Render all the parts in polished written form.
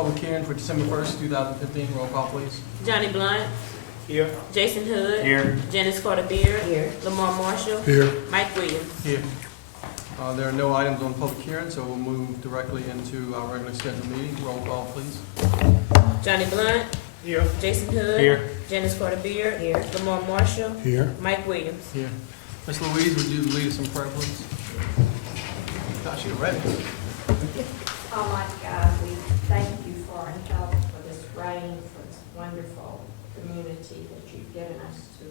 public hearing for December 1st, 2015. Roll call, please. Johnny Blunt. Here. Jason Hood. Here. Janice Carter Beard. Here. Lamar Marshall. Here. Mike Williams. Here. There are no items on public hearing, so we'll move directly into our regularly scheduled meeting. Roll call, please. Johnny Blunt. Here. Jason Hood. Here. Janice Carter Beard. Here. Lamar Marshall. Here. Mike Williams. Here. Ms. Louise, would you lead us in prayer, please? Gosh, you're ready. Almighty God, we thank you for our help, for this rain, for this wonderful community that you've given us to,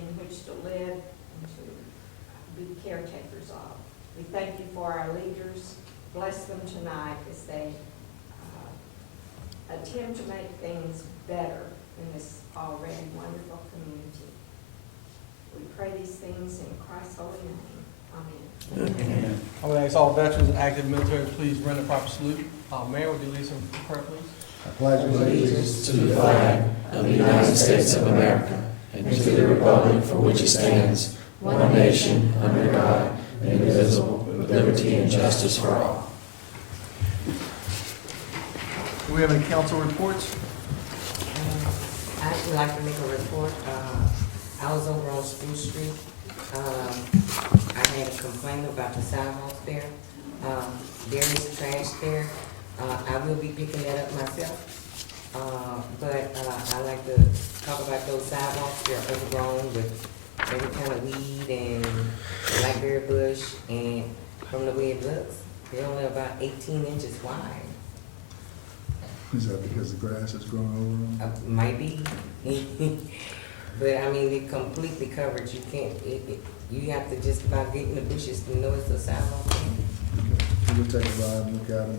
in which to live and to be caretakers of. We thank you for our leaders. Bless them tonight as they attempt to make things better in this already wonderful community. We pray these things in Christ's holy name. Amen. Amen. I would ask all veterans and active military to please render a proper salute. Mayor, would you lead us in prayer, please? I pledge allegiance to the flag of the United States of America and to the republic for which it stands, one nation, under God, indivisible, with liberty and justice for all. Do we have any council reports? I would like to make a report. I was over on Spruce Street. I had a complaint about the sidewalks there. There is trash there. I will be picking that up myself. But I like to talk about those sidewalks. They're overgrown with every kind of weed and blackberry bush, and from the way it looks, they're only about 18 inches wide. Is that because the grass is growing over them? Might be. But I mean, it completely covered. You can't, you have to just about get in the bushes to know it's a sidewalk. Okay. We'll take a ride and look at them.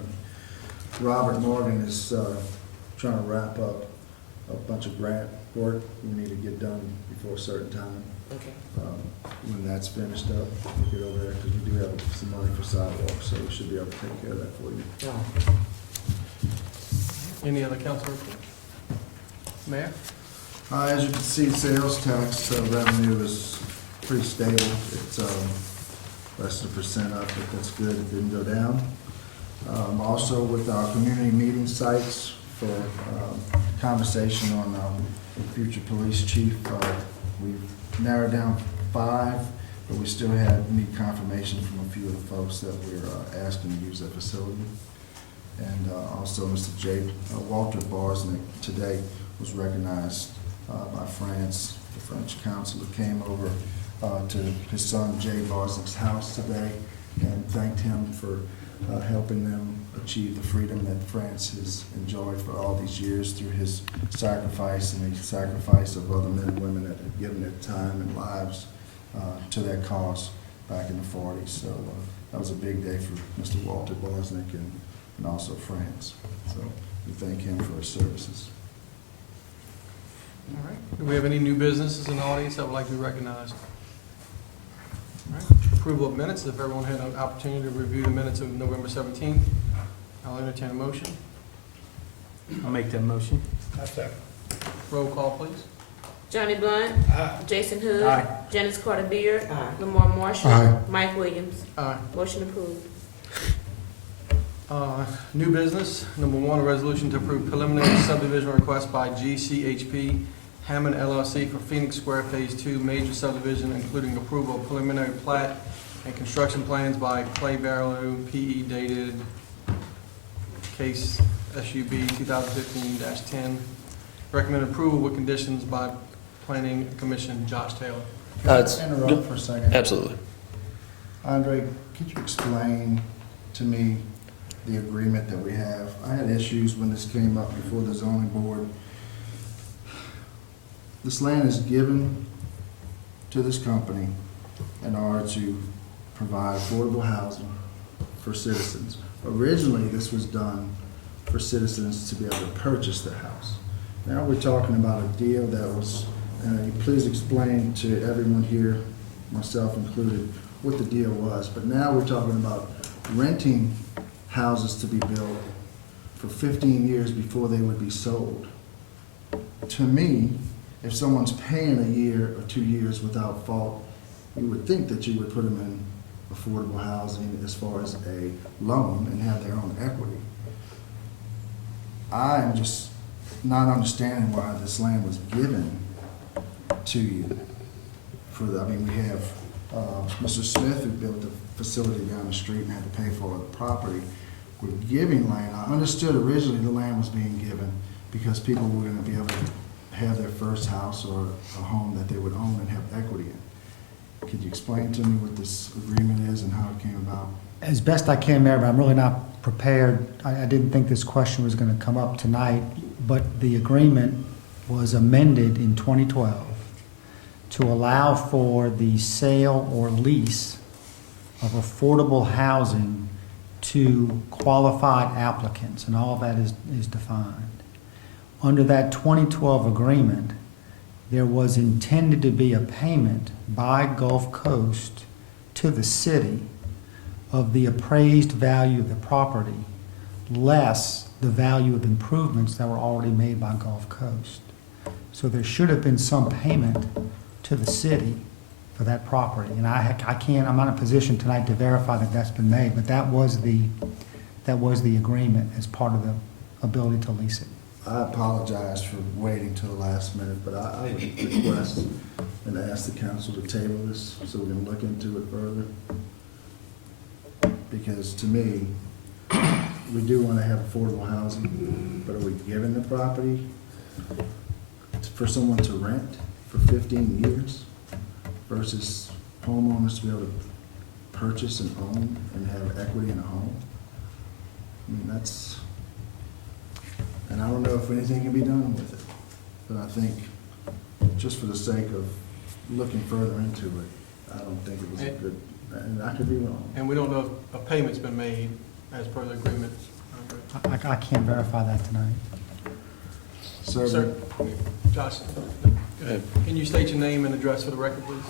Robert Morgan is trying to wrap up a bunch of grant work we need to get done before a certain time. Okay. When that's finished up, we'll get over there, because we do have some money for sidewalks, so we should be able to take care of that for you. Oh. Any other council reports? Mayor? As you can see, sales tax revenue is pretty stable. It's less than 1% up, but that's good. It didn't go down. Also, with our community meeting sites for conversation on the future police chief, we've narrowed down 5, but we still need confirmation from a few of the folks that we're asking to use that facility. And also, Mr. Walter Barsnick today was recognized by France. The French consul came over to his son Jay Barsnick's house today and thanked him for helping them achieve the freedom that France has enjoyed for all these years through his sacrifice and the sacrifice of other men and women that have given their time and lives to that cause back in the 40s. So that was a big day for Mr. Walter Barsnick and also France. So we thank him for his services. All right. Do we have any new businesses in the audience that would like to be recognized? All right. Approval of minutes. If everyone had an opportunity to review the minutes of November 17th, I'll entertain a motion. I'll make that motion. Roll call, please. Johnny Blunt. Aye. Jason Hood. Aye. Janice Carter Beard. Aye. Lamar Marshall. Aye. Mike Williams. Aye. Motion approved. New business. Number 1, a resolution to approve preliminary subdivision request by GCHP Hammond LLC for Phoenix Square Phase 2 major subdivision, including approval of preliminary plat and construction plans by Clay Barlow, PE dated case SUB 2015-10. Recommend approval with conditions by Planning Commission. Josh Taylor. Can I interrupt for a second? Absolutely. Andre, could you explain to me the agreement that we have? I had issues when this came up before the zoning board. This land is given to this company in order to provide affordable housing for citizens. Originally, this was done for citizens to be able to purchase the house. Now we're talking about a deal that was, and please explain to everyone here, myself included, what the deal was. But now we're talking about renting houses to be built for 15 years before they would be sold. To me, if someone's paying a year or 2 years without fault, you would think that you would put them in affordable housing as far as a loan and have their own equity. I am just not understanding why this land was given to you. We have Mr. Smith who built the facility down the street and had to pay for the property. We're giving land. I understood originally the land was being given because people were going to be able to have their first house or a home that they would own and have equity in. Could you explain to me what this agreement is and how it came about? As best I can, Mayor, but I'm really not prepared. I didn't think this question was going to come up tonight, but the agreement was amended in 2012 to allow for the sale or lease of affordable housing to qualified applicants, and all of that is defined. Under that 2012 agreement, there was intended to be a payment by Gulf Coast to the city of the appraised value of the property, less the value of improvements that were already made by Gulf Coast. So there should have been some payment to the city for that property. And I'm not in a position tonight to verify that that's been made, but that was the agreement as part of the ability to lease it. I apologize for waiting till the last minute, but I would request and ask the council to table this so we can look into it further. Because to me, we do want to have affordable housing, but are we giving the property for someone to rent for 15 years versus homeowners to be able to purchase and own and have equity in a home? I mean, that's, and I don't know if anything can be done with it, but I think just for the sake of looking further into it, I don't think it was a good, and I could be wrong. And we don't know if a payment's been made as per the agreement. I can't verify that tonight. Sir, Josh, can you state your name and address for the record, please?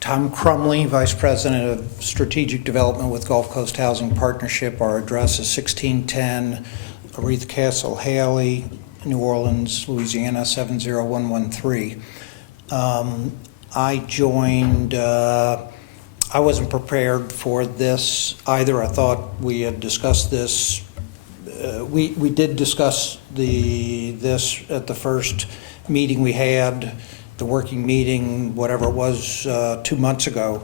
Tom Crumley, Vice President of Strategic Development with Gulf Coast Housing Partnership. Our address is 1610 Aretha Castle Haley, New Orleans, Louisiana 70113. I joined, I wasn't prepared for this either. I thought we had discussed this. We did discuss this at the first meeting we had, the working meeting, whatever it was, 2 months ago.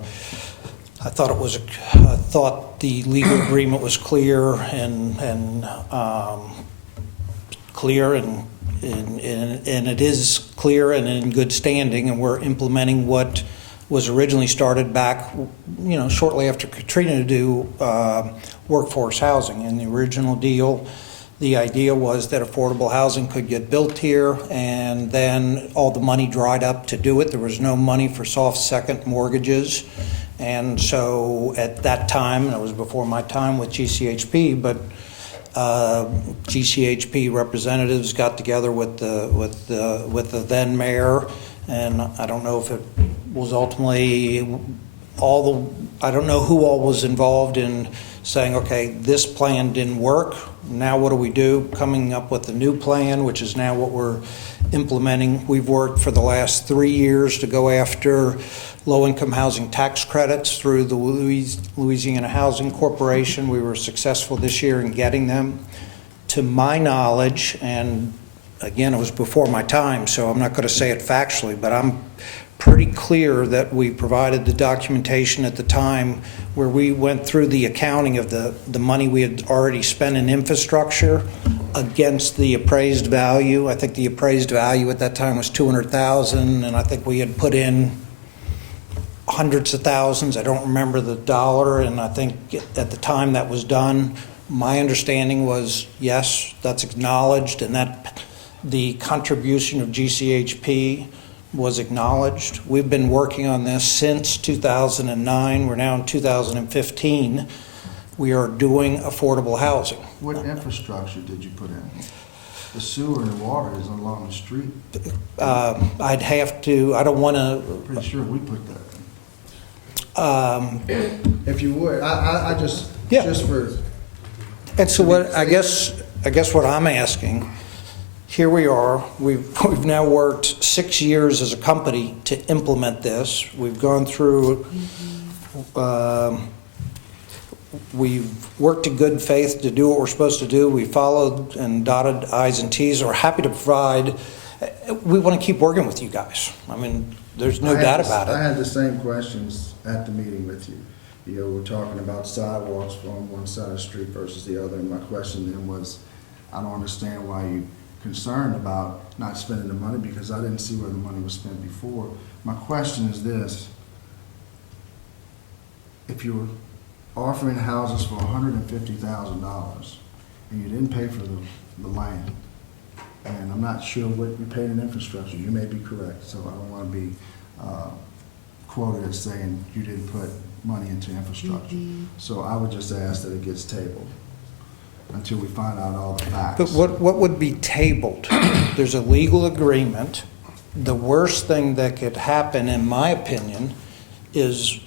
I thought the legal agreement was clear and it is clear and in good standing, and we're implementing what was originally started back, shortly after Katrina, to do workforce housing. In the original deal, the idea was that affordable housing could get built here, and then all the money dried up to do it. There was no money for soft second mortgages. And so at that time, and it was before my time with GCHP, but GCHP representatives got together with the then mayor, and I don't know if it was ultimately I don't know who all was involved in saying, okay, this plan didn't work. Now what do we do? Coming up with a new plan, which is now what we're implementing. We've worked for the last 3 years to go after low-income housing tax credits through the Louisiana Housing Corporation. We were successful this year in getting them. To my knowledge, and again, it was before my time, so I'm not going to say it factually, but I'm pretty clear that we provided the documentation at the time where we went through the accounting of the money we had already spent in infrastructure against the appraised value. I think the appraised value at that time was $200,000, and I think we had put in hundreds of thousands. I don't remember the dollar, and I think at the time that was done, my understanding was, yes, that's acknowledged, and that the contribution of GCHP was acknowledged. We've been working on this since 2009. We're now in 2015. We are doing affordable housing. What infrastructure did you put in? The sewer and the water is along the street. I'd have to, I don't want to. Pretty sure we put that in. If you would, I just, Yeah. just for. And so what, I guess what I'm asking, here we are, we've now worked 6 years as a company to implement this. We've gone through, we've worked in good faith to do what we're supposed to do. We followed and dotted i's and t's. We're happy to provide. We want to keep working with you guys. I mean, there's no doubt about I it. had the same questions at the meeting with you. You know, we're talking about sidewalks on one side of the street versus the other, and my question then was, I don't understand why you concerned about not spending the money, because I didn't see where the money was spent before. My question is this: if you're offering houses for $150,000 and you didn't pay for the land, and I'm not sure what you paid in infrastructure, you may be correct, so I don't want to be quoted as saying you didn't put money into infrastructure. So I would just ask that it gets tabled until we find out all the facts. But what would be tabled? There's a legal agreement. The worst thing that could happen, in my opinion, is,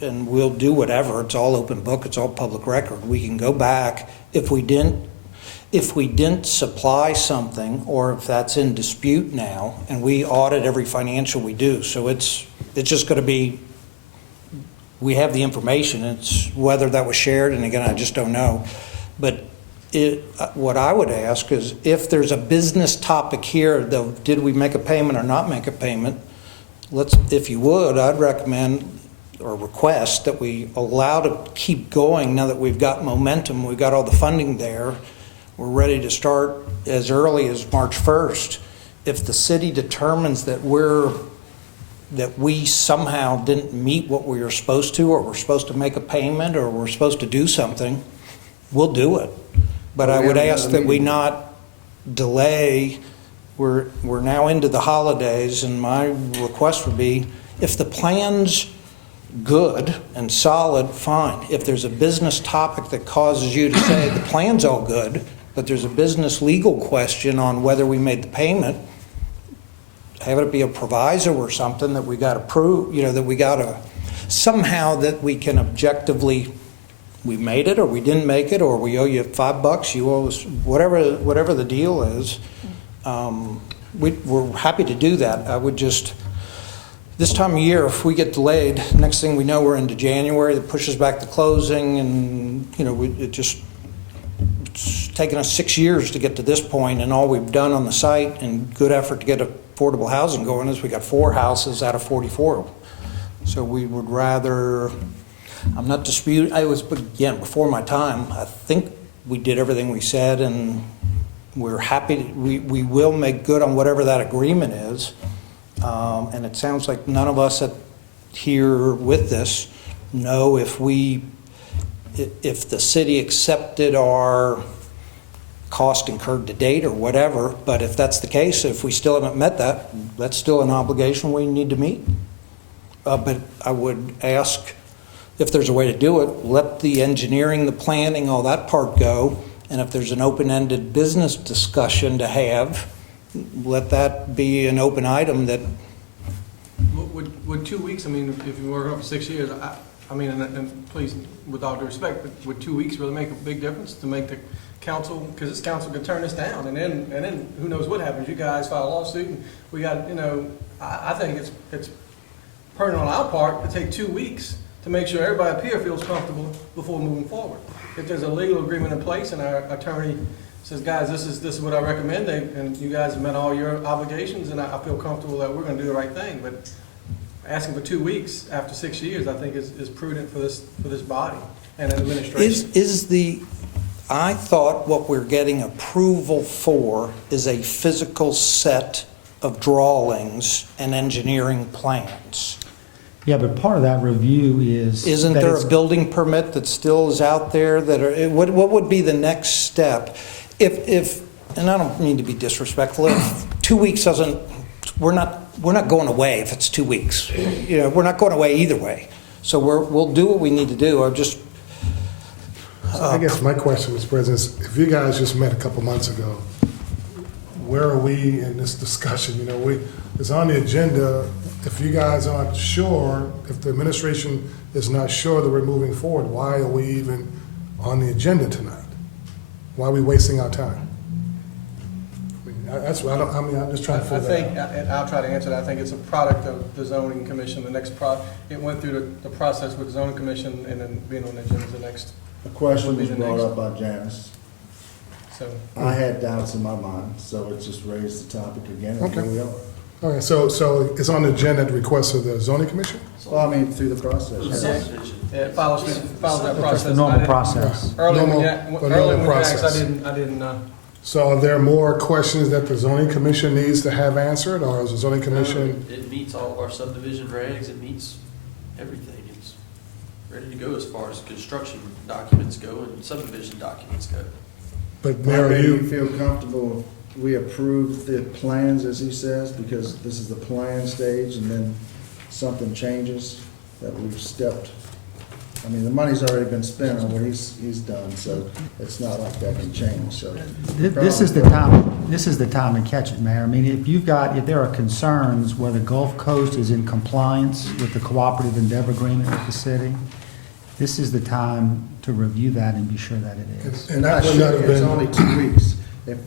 and we'll do whatever, it's all open book, it's all public record. We can go back if we didn't supply something, or if that's in dispute now, and we audit every financial we do. So it's just going to be, we have the information. It's whether that was shared, and again, I just don't know. But what I would ask is, if there's a business topic here, did we make a payment or not make a payment? If you would, I'd recommend or request that we allow to keep going now that we've got momentum, we've got all the funding there. We're ready to start as early as March 1st. If the city determines that we somehow didn't meet what we were supposed to, or we're supposed to make a payment, or we're supposed to do something, we'll do it. But I would ask that we not delay. We're now into the holidays, and my request would be, if the plan's good and solid, fine. If there's a business topic that causes you to say the plan's all good, but there's a business legal question on whether we made the payment, have it be a proviso or something that we got to prove, that we got to somehow, that we can objectively, we made it or we didn't make it, or we owe you $5, you owe us whatever the deal is. We're happy to do that. I would just, this time of year, if we get delayed, next thing we know, we're into January. That pushes back the closing, and it's taken us 6 years to get to this point, and all we've done on the site and good effort to get affordable housing going is we got 4 houses out of 44. So we would rather, I'm not disputing, it was, again, before my time. I think we did everything we said, and we're happy, we will make good on whatever that agreement is. And it sounds like none of us here with this know if the city accepted our cost incurred to date or whatever. But if that's the case, if we still haven't met that, that's still an obligation we need to meet. But I would ask if there's a way to do it, let the engineering, the planning, all that part go. And if there's an open-ended business discussion to have, let that be an open item that. Would 2 weeks, I mean, if you were up for 6 years, I mean, and please, with all due respect, but would 2 weeks really make a big difference to make the council, because this council could turn this down, and then who knows what happens? You guys file a lawsuit, and we got, I think it's pertinent on our part to take 2 weeks to make sure everybody up here feels comfortable before moving forward. If there's a legal agreement in place and our attorney says, guys, this is what I recommend, and you guys have met all your obligations, and I feel comfortable that we're going to do the right thing. But asking for 2 weeks after 6 years, I think is prudent for this body and administration. I thought what we're getting approval for is a physical set of drawings and engineering plans. Yeah, but part of that review is. Isn't that there it's- a building permit that still is out there what would be the next step? If, and I don't mean to be disrespectful, if 2 weeks doesn't, we're not going away if it's 2 weeks. We're not going away either way. So we'll do what we need to do. I guess my question, Mr. President, is if you guys just met a couple months ago, where are we in this discussion? It's on the agenda. If you guys aren't sure, if the administration is not sure that we're moving forward, why are we even on the agenda tonight? Why are we wasting our time? I'm just trying to I figure think, that out. and I'll try to answer that, I think it's a product of the zoning commission. It went through the process with the zoning commission, and then being on the agenda the next A question Would be was the brought next. up by Janice. So, I had doubts in my mind, so it just raised the topic again, and here Okay. we are. All right, so it's on the agenda at the request of the zoning commission? Well, I mean, through the process. yeah, it follows that It's process. the normal I didn't- process. Early Normal- with the early normal with Jax, I process. didn't, So are there more questions that the zoning commission needs to have answered, or is the zoning commission? It meets all of our subdivision regs, it meets everything. It's ready to go as far as construction documents go and subdivision documents go. But Mayor, Do you you, feel comfortable if we approve the plans, as he says, because this is the plan stage, and then something changes, that we've stepped? I mean, the money's already been spent on what he's done, so it's not like that can change, so. This is the time to catch it, Mayor. I mean, if there are concerns whether Gulf Coast is in compliance with the cooperative endeavor agreement with the city, this is the time to review that and be sure that it is. and that would not have It's been, only 2 weeks. If,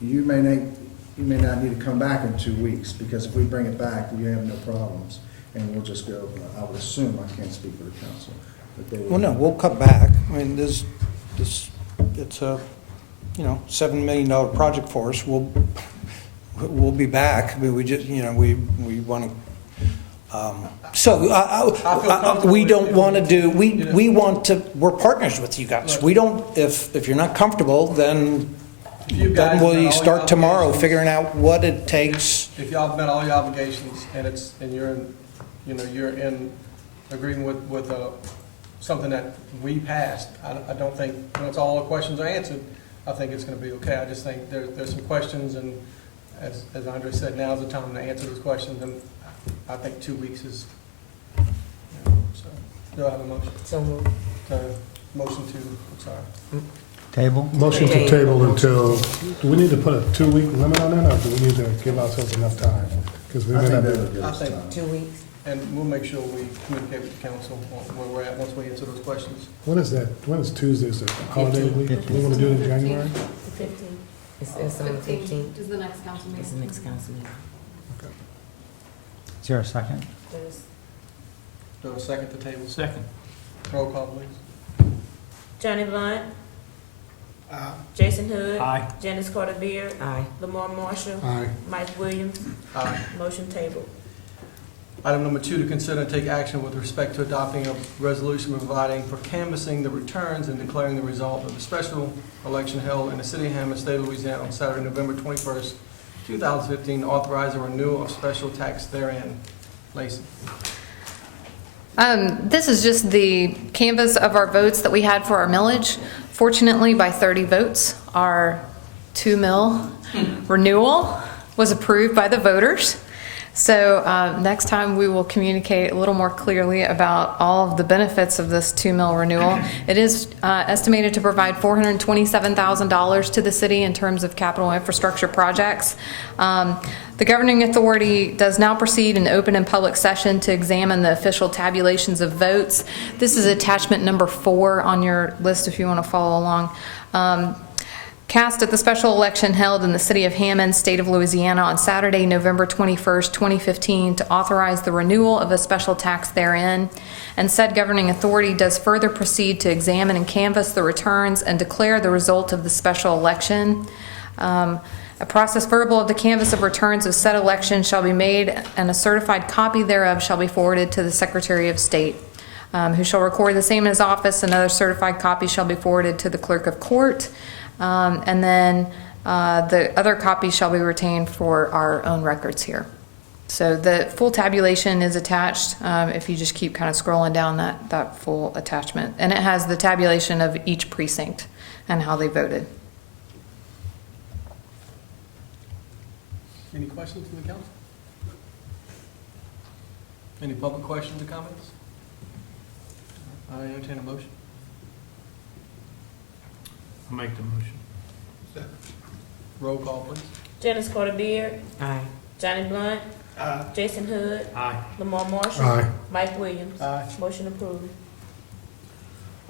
you may not need to come back in 2 weeks, because if we bring it back, you have no problems, and we'll just go, I would assume, I can't speak for the council, but they would. Well, no, we'll cut back. I mean, it's a, $7 million project for us. We'll be back. I mean, we just, we want to, we don't want to do, we want to, we're partners with you guys. We don't, if you're not comfortable, then you guys met all we'll your start tomorrow obligations. figuring out what it takes. if y'all have met all your obligations and you're in agreement with something that we passed, I don't think, once all the questions are answered, I think it's gonna be okay. I just think there's some questions, and as Andre said, now's the time to answer those questions, and I think 2 weeks is, so, do I have a motion? So moved. Motion to, I'm sorry. Table? motion to table until, do we need to put a 2-week limit on that, or do we need to give ourselves enough time? Because we I may think not that'll be, give us I think- time. 2 weeks. And we'll make sure we communicate with the council on where we're at once we answer those questions. when is that, when is Tuesday, is it holiday week? Fifteenth. We want to do it in January? The 15th. It's on the 15th. Is the next council It's the meeting? next council meeting. Is there a second? There's Do a second to table. Second. Roll call, please. Johnny Blunt. Jason Hood. Aye. Janice Carter Beard. Aye. Lamar Marshall. Aye. Mike Williams. Aye. Motion tabled. Item number 2, to consider and take action with respect to adopting a resolution providing for canvassing the returns and declaring the result of the special election held in the city of Hammond, state of Louisiana on Saturday, November 21st, 2015, authorizing renewal of special tax therein. Lacey. This is just the canvas of our votes that we had for our millage. Fortunately, by 30 votes, our 2 mil renewal was approved by the voters. So next time we will communicate a little more clearly about all of the benefits of this 2 mil renewal. It is estimated to provide $427,000 to the city in terms of capital infrastructure projects. The governing authority does now proceed in open and public session to examine the official tabulations of votes. This is attachment number 4 on your list if you want to follow along. Cast at the special election held in the city of Hammond, state of Louisiana on Saturday, November 21st, 2015, to authorize the renewal of a special tax therein. And said governing authority does further proceed to examine and canvass the returns and declare the result of the special election. A process verbal of the canvass of returns of said election shall be made, and a certified copy thereof shall be forwarded to the Secretary of State, who shall record the same in his office. Another certified copy shall be forwarded to the clerk of court. And then the other copy shall be retained for our own records here. So the full tabulation is attached, if you just keep kind of scrolling down that full attachment. And it has the tabulation of each precinct and how they voted. Any questions from the council? Any public questions or comments? I entertain a motion. I'll make the motion. Roll call, please. Janice Carter Beard. Aye. Johnny Blunt. Jason Hood. Aye. Lamar Marshall. Aye. Mike Williams. Aye. Motion approved.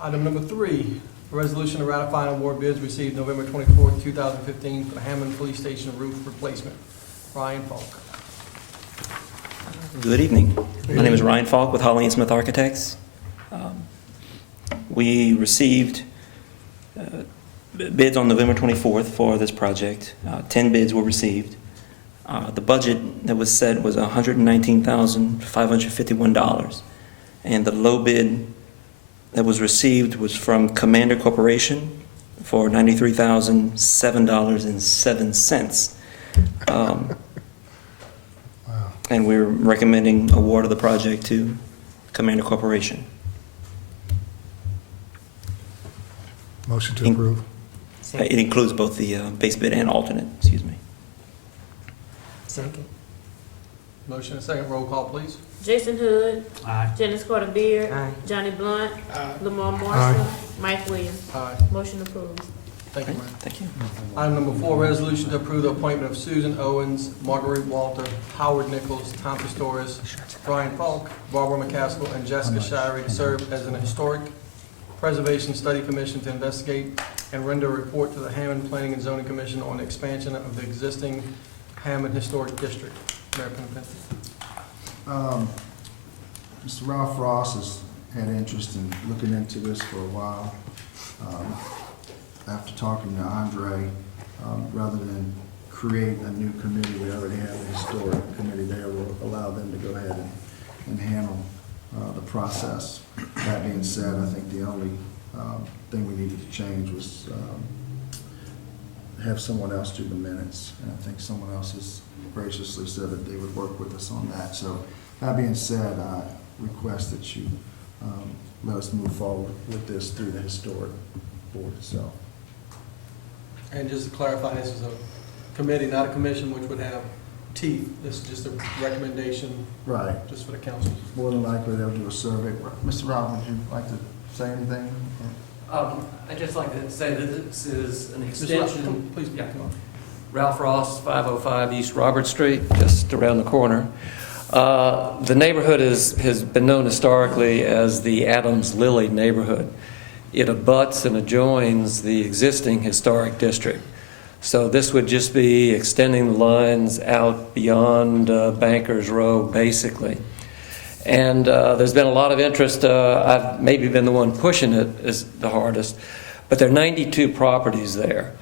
Item number 3, a resolution to ratify and award bids received November 24th, 2015 for the Hammond Police Station roof replacement. Ryan Falk. Good evening. My name is Ryan Falk with Holly & Smith Architects. We received bids on November 24th for this project. 10 bids were received. The budget that was set was $119,551, and the low bid that was received was from Commander Corporation for $93,007.07. Wow. And we're recommending award of the project to Commander Corporation. Motion to approve. It includes both the base bid and alternate, excuse me. Second. Motion and second, roll call, please. Jason Hood. Aye. Janice Carter Beard. Aye. Johnny Blunt. Lamar Aye. Marshall. Mike Williams. Aye. Motion approved. Thank you, ma'am. Thank you. Item number 4, resolution to approve the appointment of Susan Owens, Marguerite Walter, Howard Nichols, Tom Pistorius, Brian Falk, Barbara McCaskill, and Jessica Shirey to serve as an historic preservation study commission to investigate and render a report to the Hammond Planning and Zoning Commission on the expansion of the existing Hammond Historic District. Mayor Penapinti. Mr. Ralph Ross has had interest in looking into this for a while. After talking to Andre, rather than create a new committee, we already have a historic committee there. Will allow them to go ahead and handle the process. That being said, I think the only thing we needed to change was have someone else do the minutes. And I think someone else has graciously said that they would work with us on that. So that being said, I request that you let us move forward with this through the historic board itself. And just to clarify, this is a committee, not a commission, which would have teeth. This is just a recommendation, Right. just for the council. More than likely, they'll do a survey. Mr. Ralph, would you like to say anything? I'd just like to say that this is an Just Ralph, extension. please, Yeah. come on. Ralph Ross, 505 East Robert Street, just around the corner. The neighborhood has been known historically as the Adams Lilly neighborhood. It abuts and adjoins the existing historic district. So this would just be extending the lines out beyond Bankers Row, basically. And there's been a lot of interest. I've maybe been the one pushing it as the hardest, but there are 92 properties there.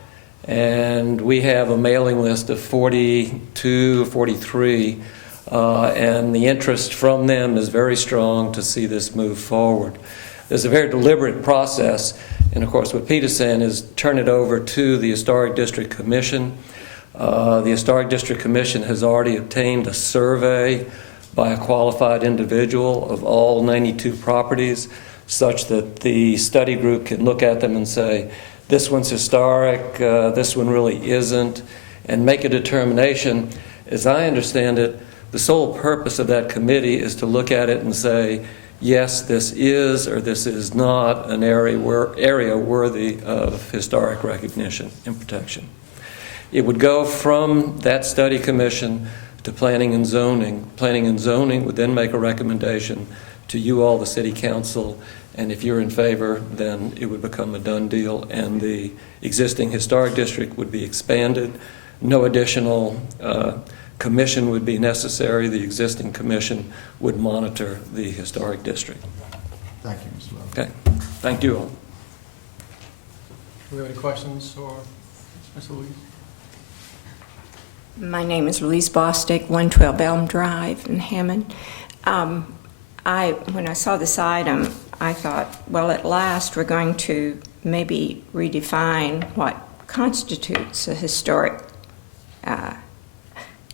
And we have a mailing list of 42, 43, and the interest from them is very strong to see this move forward. There's a very deliberate process, and of course what Pete is saying is turn it over to the Historic District Commission. The Historic District Commission has already obtained a survey by a qualified individual of all 92 properties, such that the study group can look at them and say, this one's historic, this one really isn't, and make a determination. As I understand it, the sole purpose of that committee is to look at it and say, yes, this is or this is not an area worthy of historic recognition and protection. It would go from that study commission to Planning and Zoning. Planning and Zoning would then make a recommendation to you all, the City Council, and if you're in favor, then it would become a done deal, and the existing historic district would be expanded. No additional commission would be necessary. The existing commission would monitor the historic district. Thank you, Mr. Ralph. Okay, thank you all. Do we have any questions for Ms. Louise? My name is Louise Bostic, 112 Elm Drive in Hammond. When I saw this item, I thought, well, at last we're going to maybe redefine what constitutes a historic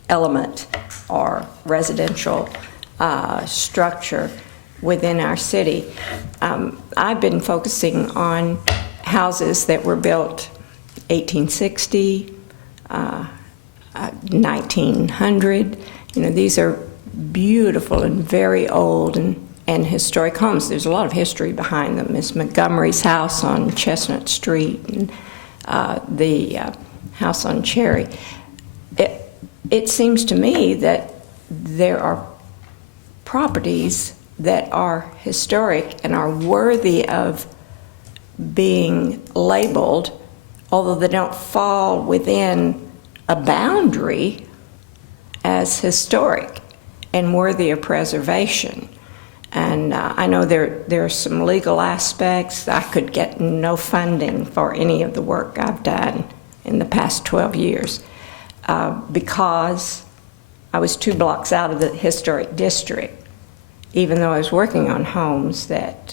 element or residential structure within our city. I've been focusing on houses that were built 1860, 1900. You know, these are beautiful and very old and historic homes. There's a lot of history behind them. Miss Montgomery's house on Chestnut Street and the house on Cherry. It seems to me that there are properties that are historic and are worthy of being labeled, although they don't fall within a boundary, as historic and worthy of preservation. And I know there are some legal aspects. I could get no funding for any of the work I've done in the past 12 years because I was 2 blocks out of the historic district, even though I was working on homes that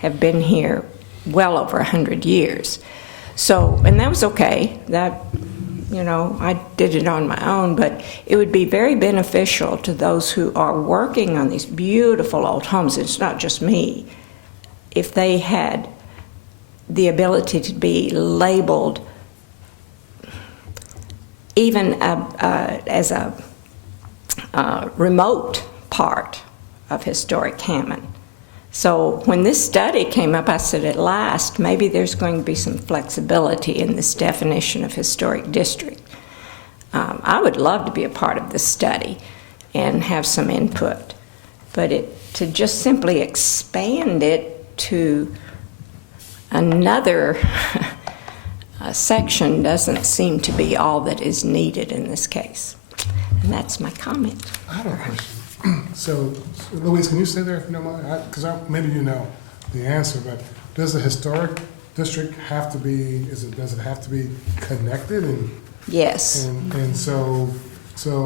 have been here well over 100 years. So, and that was okay. That, you know, I did it on my own, but it would be very beneficial to those who are working on these beautiful old homes. It's not just me. If they had the ability to be labeled even as a remote part of historic Hammond. So when this study came up, I said, at last, maybe there's going to be some flexibility in this definition of historic district. I would love to be a part of this study and have some input, but to just simply expand it to another section doesn't seem to be all that is needed in this case. And that's my comment. I have a question. So, Louise, can you stay there if you don't mind? Because maybe you know the answer, but does the historic district have to be, does it have to be connected? Yes. And so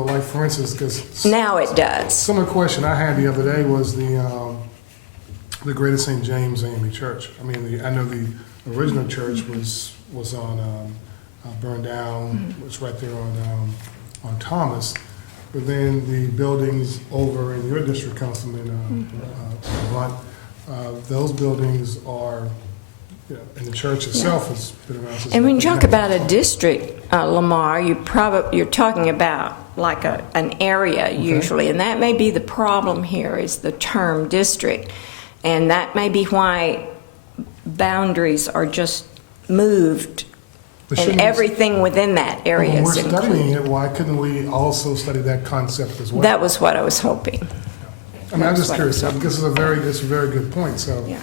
like for instance, because now it does. Similar question I had the other day was the Greater St. James AME Church. I mean, I know the original church was on burned down. It's right there on Thomas. But then the buildings over in your district, Councilman Blunt, those buildings are, you know, and the church itself has been around since. And when you talk about a district, Lamar, you're talking about like an area usually, and that may be the problem here is the term district, and that may be why boundaries are just moved. And everything within that area when is we're studying it, why couldn't we also study that concept as well? That was what I was hoping. I mean, I'm just curious, because it's a very good point, so. Yeah.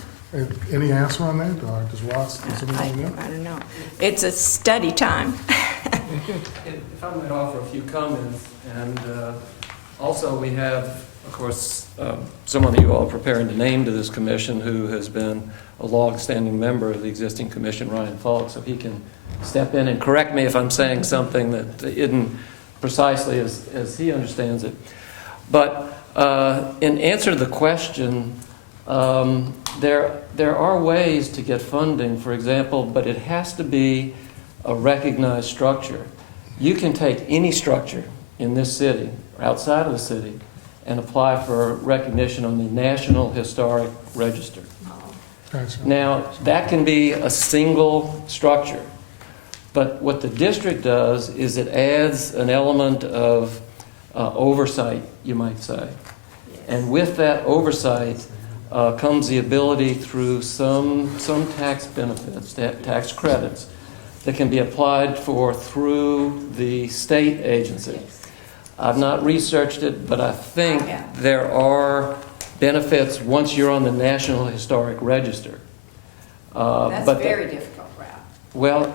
Any answer on that, or does Ross, does I somebody know? don't know. It's a study time. If I might offer a few comments, and also we have, of course, someone that you all are preparing to name to this commission who has been a long-standing member of the existing commission, Ryan Falk, so he can step in and correct me if I'm saying something that isn't precisely as he understands it. But in answer to the question, there are ways to get funding, for example, but it has to be a recognized structure. You can take any structure in this city or outside of the city and apply for recognition on the National Historic Register. Gotcha. Now, that can be a single structure, but what the district does is it adds an element of oversight, you might say. And with that oversight comes the ability through some tax benefits, tax credits, that can be applied for through the state agency. I've not researched it, but I think there are benefits once you're on the National Historic Register. That's a very difficult route. Well,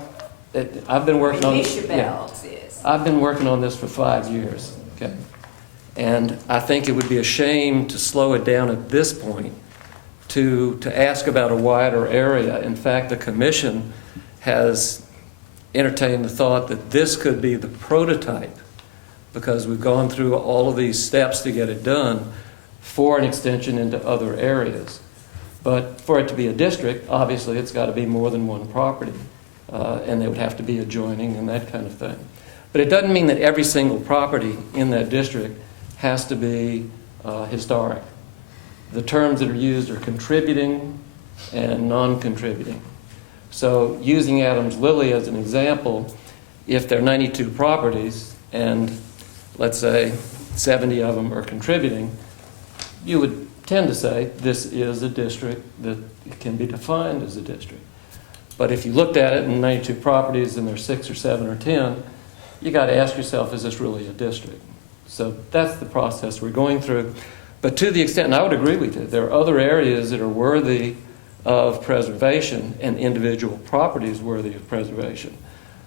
I've been working on Militia bells is. I've been working on this for 5 years, okay? And I think it would be a shame to slow it down at this point to ask about a wider area. In fact, the commission has entertained the thought that this could be the prototype, because we've gone through all of these steps to get it done, for an extension into other areas. But for it to be a district, obviously it's got to be more than one property, and they would have to be adjoining and that kind of thing. But it doesn't mean that every single property in that district has to be historic. The terms that are used are contributing and non-contributing. So using Adams Lilly as an example, if there are 92 properties and let's say 70 of them are contributing, you would tend to say this is a district that can be defined as a district. But if you looked at it in 92 properties and there's 6 or 7 or 10, you got to ask yourself, is this really a district? So that's the process we're going through. But to the extent, and I would agree with you, there are other areas that are worthy of preservation and individual properties worthy of preservation.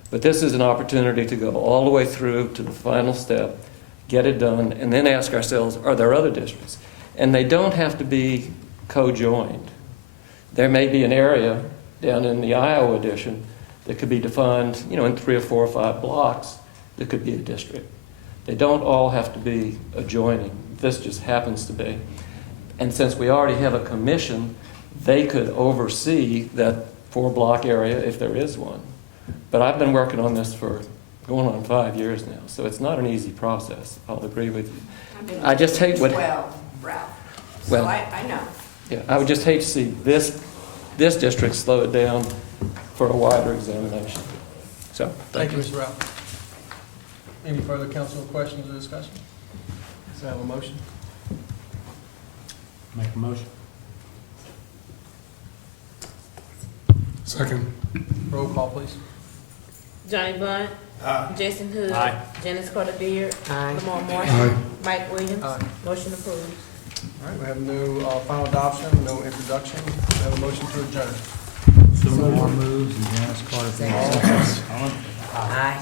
But this is an opportunity to go all the way through to the final step, get it done, and then ask ourselves, are there other districts? And they don't have to be co-joined. There may be an area down in the Iowa edition that could be defined, in 3 or 4 or 5 blocks that could be a district. They don't all have to be adjoining. This just happens to be. And since we already have a commission, they could oversee that 4-block area if there is one. But I've been working on this for going on 5 years now, so it's not an easy process. I'll agree with you. I've been I just hate what. 12, Ralph. So Well- I know. Yeah, I would just hate to see this district slow it down for a wider examination. So, Thank you, Mr. Ralph. Any further council questions or discussion? Does I have a motion? Make a motion. Second. Roll call, please. Johnny Blunt. Jason Hood. Aye. Janice Carter Beard. Aye. Lamar Moore. Aye. Mike Williams. Aye. Motion approved. All right, we have no final adoption, no introduction. We have a motion to adjourn. Moore moves and Janice Carter. Second. All in- Aye.